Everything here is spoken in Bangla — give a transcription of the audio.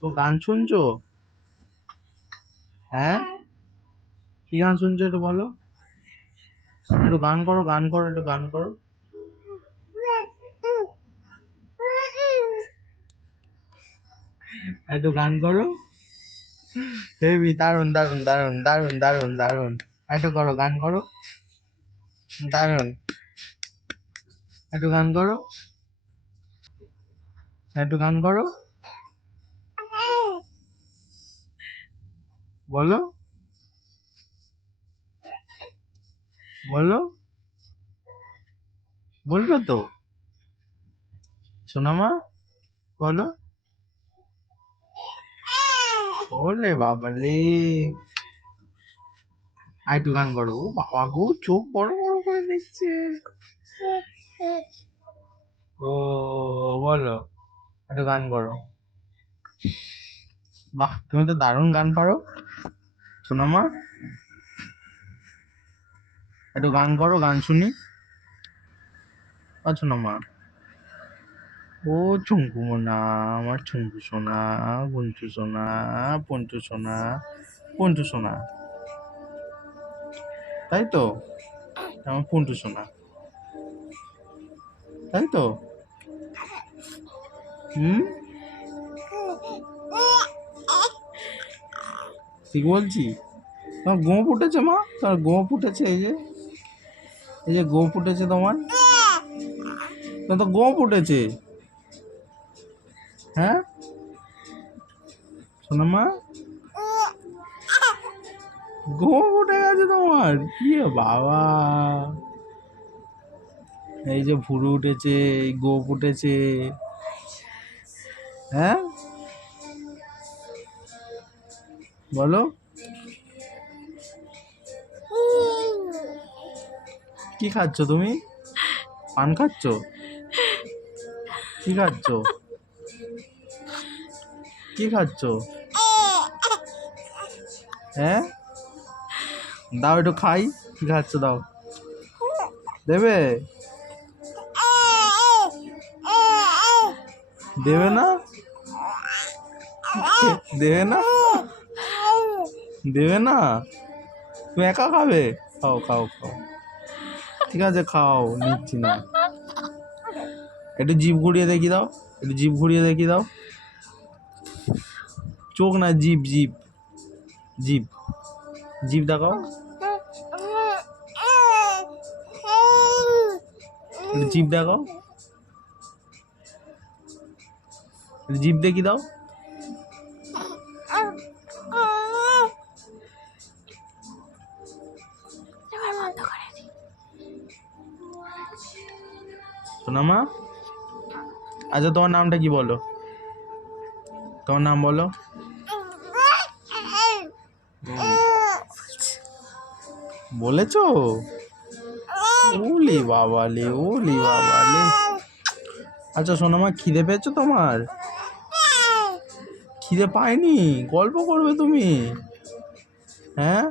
তো গান শুনছো? হ্যাঁ, কি গান শুনছো একটু বলো। একটু গান করো, গান করো, একটু গান করো। একটু গান করো। হেবি, দারুন দারুন দারুন দারুন দারুন দারুন। একটু করো, গান করো। দারুন। একটু গান করো। একটু গান করো। বলো, বলো, বলবে তো সোনামা? বলো। ওলে বাবা রে, আর একটু গান করো। ও বাবা গো, চোখ বড় বড় করে দেখছে। ও, বলো, একটু গান করো। বাহ, তুমি তো দারুণ গান পারো সোনামা। একটু গান করো, গান শুনি। সোনামা, ও চুঙ্কু মোনা, আমার চুঙ্কু সোনা, বঞ্চু সোনা, পঞ্চু সোনা, পঞ্চু সোনা, তাই তো? আমার পঞ্চু সোনা, তাই তো? হুম, ঠিক বলছি? তোমার গোঁ ফুটেছে মা, তোমার গোঁ ফুটেছে, এই যে, এই যে গোঁ ফুটেছে তোমার, তোমার তো গোঁ ফুটেছে। হ্যাঁ সোনামা, গোঁ ফুটে গেছে তোমার, কি বাবা! এই যে ভুরু উঠেছে, এই গোঁ ফুটেছে। হ্যাঁ, বলো, কি খাচ্ছ তুমি? পান খাচ্ছ? কি খাচ্ছ? কি খাচ্ছ? হ্যাঁ, দাও একটু খাই। কি খাচ্ছ দাও, দেবে? দেবে না? দেবে না? দেবে না? তুমি একা খাবে? খাও খাও খাও, ঠিক আছে খাও, নিচ্ছি না। একটু জিভ ঘুরিয়ে দেখি দাও, একটু জিভ ঘুরিয়ে দেখি দাও। চোখ না, জিভ জিভ, জিভ, জিভ দেখাও। একটু জিভ দেখাও, একটু জিভ দেখি দাও। সোনামা, আচ্ছা তোমার নামটা কি বলো? তোমার নাম বলো। বলেছো? ওলি বাবালে, ওলি বাবালে। আচ্ছা সোনামা, খিদে পেয়েছো তোমার? খিদে পায়নি? গল্প করবে তুমি? হ্যাঁ,